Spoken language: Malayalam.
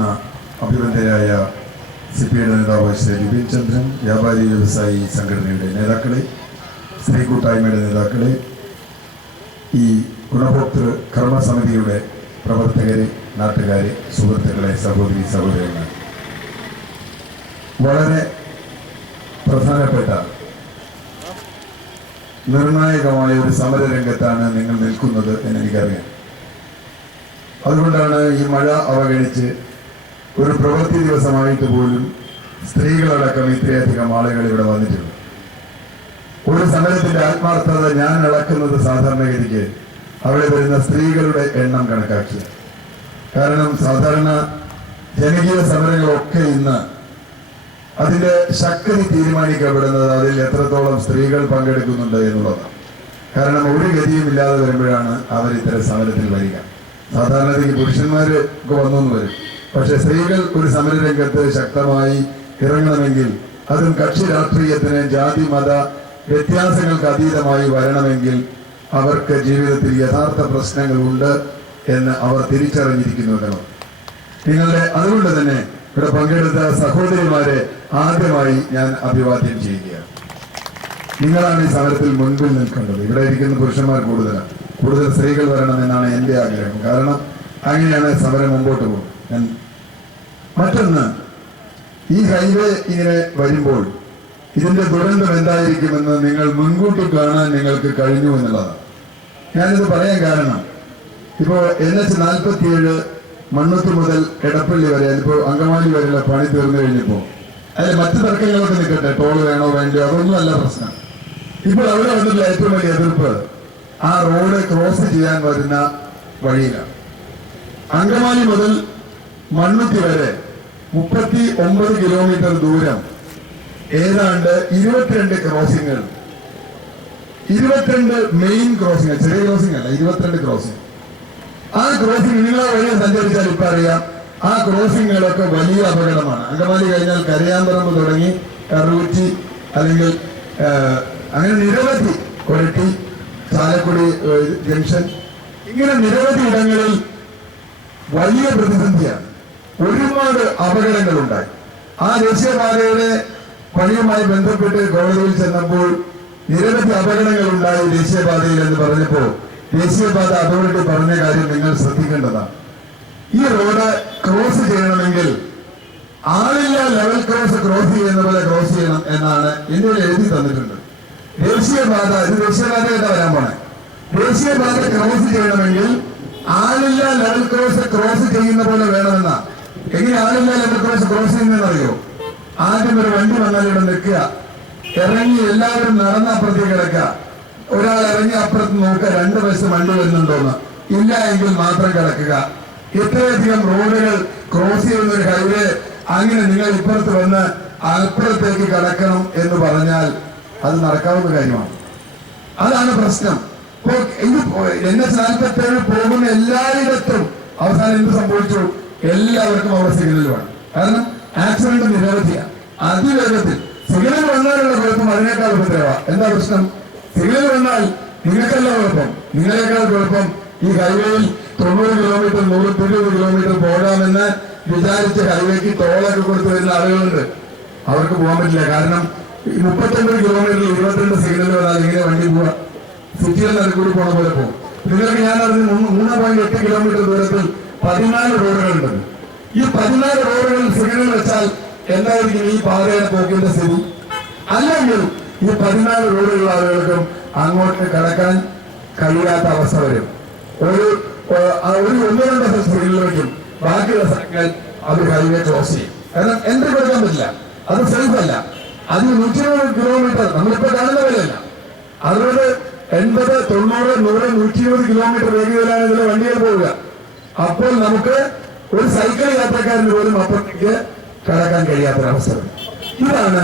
ബഹുമാനിക്കുന്ന അഭിനന്ദനായ സിപിഐയുടെ നേതാവ് ശ്രീ ബിപിൻ ചന്ദ്രൻ, വ്യാപാരി വ്യവസായി സംഘടനയുടെ നേതാക്കളെ, സ്ത്രീ കൂട്ടായ്മയുടെ നേതാക്കളെ, ഈ ഗുണഭോക്തൃ കർമ്മസമിതിയുടെ പ്രവർത്തകരെ, നാട്ടുകാരെ, സുഹൃത്തുക്കളെ, സഹോദരി സഹോദരന്മാർ, വളരെ പ്രധാനപ്പെട്ട നിർണായകമായ ഒരു സമരരംഗത്താണ് നിങ്ങൾ നിൽക്കുന്നത് എന്നെനിക്കറിയാം. അതുകൊണ്ടാണ് ഈ മഴ അവഗണിച്ച് ഒരു പ്രവൃത്തി ദിവസമായിട്ട് പോലും സ്ത്രീകളടക്കം ഇത്രയധികം ആളുകൾ ഇവിടെ വന്നിട്ടുണ്ട്. ഒരു സമരത്തിന്റെ ആത്മാർത്ഥത ഞാൻ അളക്കുന്നത് സാധാരണഗതിക്ക് അവിടെ വരുന്ന സ്ത്രീകളുടെ എണ്ണം കണക്കാക്കിയ. കാരണം സാധാരണ ജനകീയ സമരങ്ങളൊക്കെ ഇന്ന് അതിന്റെ ശക്തി തീരുമാനിക്കപ്പെടുന്നത് അതിൽ എത്രത്തോളം സ്ത്രീകൾ പങ്കെടുക്കുന്നുണ്ട് എന്നുള്ളതാണ്. കാരണം ഒരു ഗതിയും ഇല്ലാതെ വരുമ്പോഴാണ് അവർ ഇത്തരം സമരത്തിൽ വരിക. സാധാരണഗതിക്ക് പുരുഷന്മാർക്ക് വന്നു വരും. പക്ഷെ സ്ത്രീകൾ ഒരു സമരരംഗത്ത് ശക്തമായി ഇറങ്ങണമെങ്കിൽ, അതും കക്ഷി രാഷ്ട്രീയത്തിന്, ജാതി മത വ്യത്യാസങ്ങൾക്ക് അതീതമായി വരണമെങ്കിൽ അവർക്ക് ജീവിതത്തിൽ യഥാർത്ഥ പ്രശ്നങ്ങളുണ്ട് എന്ന് അവർ തിരിച്ചറിഞ്ഞിരിക്കുന്നുണ്ടല്ലോ. അതുകൊണ്ട് തന്നെ ഇവിടെ പങ്കെടുത്ത സഹോദരിമാരെ ആദ്യമായി ഞാൻ അഭിവാദ്യം ചെയ്യുകയാണ്. നിങ്ങളാണ് ഈ സമരത്തിൽ മുൻപിൽ നിൽക്കേണ്ടത്. ഇവിടെ ഇരിക്കുന്ന പുരുഷന്മാർ കൂടുതൽ സ്ത്രീകൾ വരണമെന്നാണ് എൻ്റെ ആഗ്രഹം. കാരണം അങ്ങനെയാണ് സമരം മുമ്പോട്ട് പോകുന്നത്. മറ്റൊന്ന്, ഈ ഹൈവേ ഇങ്ങനെ വരുമ്പോൾ ഇതിന്റെ ദുരന്തം എന്തായിരിക്കുമെന്ന് നിങ്ങൾ മുൻകൂട്ടി കാണാൻ നിങ്ങൾക്ക് കഴിഞ്ഞു എന്നുള്ളതാണ്. ഞാനിത് പറയാൻ കാരണം, ഇപ്പോൾ NH 47 മണ്ണുത്തി മുതൽ എടപ്പള്ളി വരെ, അതിപ്പോ അങ്കമാലി വരെയുള്ള പണി തീർന്നു കഴിഞ്ഞപ്പോ അതിൽ മറ്റു തർക്കങ്ങളൊക്കെ നിൽക്കട്ടെ, ടോള് വേണോ വേണ്ടയോ, അതൊന്നും അല്ല പ്രശ്നം. ഇപ്പോൾ അവിടെ വന്നിട്ടുള്ള ഏറ്റവും വലിയ എതിർപ്പ് ആ റോഡ് ക്രോസ് ചെയ്യാൻ വരുന്ന വഴിയിലാണ്. അങ്കമാലി മുതൽ മണ്ണുത്തി വരെ 39 കിലോമീറ്റർ ദൂരം, ഏതാണ്ട് 22 ക്രോസിംഗുകൾ, 22 മെയിൻ ക്രോസിംഗ്, ചെറിയ ക്രോസിംഗ് അല്ല, 22 ക്രോസിംഗ്. ആ ക്രോസിംഗ് നിങ്ങൾ വഴി സഞ്ചരിച്ചാൽ ഇപ്പൊ അറിയാം, ആ ക്രോസിംഗുകളൊക്കെ വലിയ അപകടമാണ്. അങ്കമാലി കഴിഞ്ഞാൽ കരയാമ്പറമ്പ് തുടങ്ങി കറുകുറ്റി, അല്ലെങ്കിൽ അങ്ങനെ നിരവധി, കൊരട്ടി, ചാലക്കുടി ജംഗ്ഷൻ, ഇങ്ങനെ നിരവധി ഇടങ്ങളിൽ വലിയ പ്രതിസന്ധിയാണ്. ഒരുപാട് അപകടങ്ങളുണ്ടായി. ആ ദേശീയപാതയുടെ പണിയുമായി ബന്ധപ്പെട്ട് കോടതിയിൽ ചെന്നപ്പോൾ നിരവധി അപകടങ്ങളുണ്ടായി ദേശീയപാതയിൽ എന്ന് പറഞ്ഞപ്പോൾ ദേശീയപാത അതോറിറ്റി പറഞ്ഞ കാര്യം നിങ്ങൾ ശ്രദ്ധിക്കേണ്ടതാണ്. ഈ റോഡ് ക്രോസ് ചെയ്യണമെങ്കിൽ ആളില്ല ലെവൽ ക്രോസ് ചെയ്യുന്ന പോലെ ക്രോസ് ചെയ്യണം എന്നാണ് എന്നോട് എഴുതി തന്നിട്ടുണ്ട്. ദേശീയപാത, ഇത് ദേശീയപാതയായിട്ട് വരാൻ പോണേ. ദേശീയപാത ക്രോസ് ചെയ്യണമെങ്കിൽ ആളില്ല ലെവൽ ക്രോസ് ചെയ്യുന്ന പോലെ വേണമെന്നാ. എങ്ങനെ ആളില്ല ലെവൽ ക്രോസ് ചെയ്യുന്നതെന്നറിയോ? ആദ്യം ഒരു വണ്ടി വന്നാൽ ഇവിടെ നിൽക്കുക, ഇറങ്ങി എല്ലാവരും നടന്ന അപ്പുറത്തേക്ക് കിടക്കുക, ഒരാൾ ഇറങ്ങി അപ്പുറത്ത് നോക്കുക 2 വശത്ത് വണ്ടി വരുന്നുണ്ടോന്ന്, ഇല്ല എങ്കിൽ മാത്രം കിടക്കുക. ഇത്രയധികം റോഡുകൾ ക്രോസ് ചെയ്യുന്ന ഒരു ഹൈവേ, അങ്ങനെ നിങ്ങൾ ഇപ്പുറത്ത് വന്ന് അപ്പുറത്തേക്ക് കടക്കണം എന്ന് പറഞ്ഞാൽ അത് നടക്കാവുന്ന കാര്യമാണ്. അതാണ് പ്രശ്നം. NH 47 പോകുന്ന എല്ലായിടത്തും അവസാനം എന്ത് സംഭവിച്ചു? എല്ലാവർക്കും അവിടെ സിഗ്നൽ വേണം. കാരണം ആക്സിഡന്റ് നിരവധിയാണ്. അതിവേഗത്തിൽ സിഗ്നൽ വന്നാലുള്ള കുഴപ്പം അതിനേക്കാൾ ഉപദ്രവ. എന്താ പ്രശ്നം? സിഗ്നൽ വന്നാൽ നിങ്ങൾക്കല്ല കുഴപ്പം, നിങ്ങളെക്കാൾ കുഴപ്പം ഈ ഹൈവേയിൽ 90 കിലോമീറ്റർ 120 കിലോമീറ്റർ പോകാമെന്ന് വിചാരിച്ച് ഹൈവേക്ക് ടോളൊക്കെ കൊടുത്തു വരുന്ന ആളുകളുണ്ട്. അവർക്ക് പോകാൻ പറ്റില്ല. കാരണം 39 കിലോമീറ്ററിൽ 22 സിഗ്നൽ വന്നാൽ ഇങ്ങനെ വണ്ടി പോവാ, സിറ്റിയിൽ നടുക്കൂടി പോണ പോലെ പോകും. നിങ്ങൾക്ക് ഞാൻ അറിഞ്ഞ് 3.8 കിലോമീറ്റർ ദൂരത്തിൽ 14 റോഡുകളുണ്ട്. ഈ 14 റോഡുകളിൽ സിഗ്നൽ വെച്ചാൽ എന്തായിരിക്കും ഈ പാതയുടെ പോക്കിന്റെ സ്ഥിതി? അല്ലെങ്കിൽ ഈ 14 റോഡുകളുള്ള ആളുകൾക്കും അങ്ങോട്ട് കടക്കാൻ കഴിയാത്ത അവസ്ഥ വരും. ഒരു 1-2 സിഗ്നൽ വയ്ക്കും, ബാക്കിയുള്ള സ്ഥലങ്ങൾ അത് ഹൈവേ ക്രോസ് ചെയ്യും. കാരണം എൻട്രി കൊടുക്കാൻ പറ്റില്ല, അത് സേഫ് അല്ല. അതിന് 120 കിലോമീറ്റർ നമ്മളിപ്പോ കാണുന്ന പോലെയല്ല. 60, 80, 90, 100, 120 കിലോമീറ്റർ വേഗതയിലാണ് ഇതിലെ വണ്ടികൾ പോവുക. അപ്പോൾ നമുക്ക് ഒരു സൈക്കിൾ യാത്രക്കാരന് പോലും അപ്പുറത്തേക്ക് കടക്കാൻ കഴിയാത്തൊരവസരം. ഇതാണ്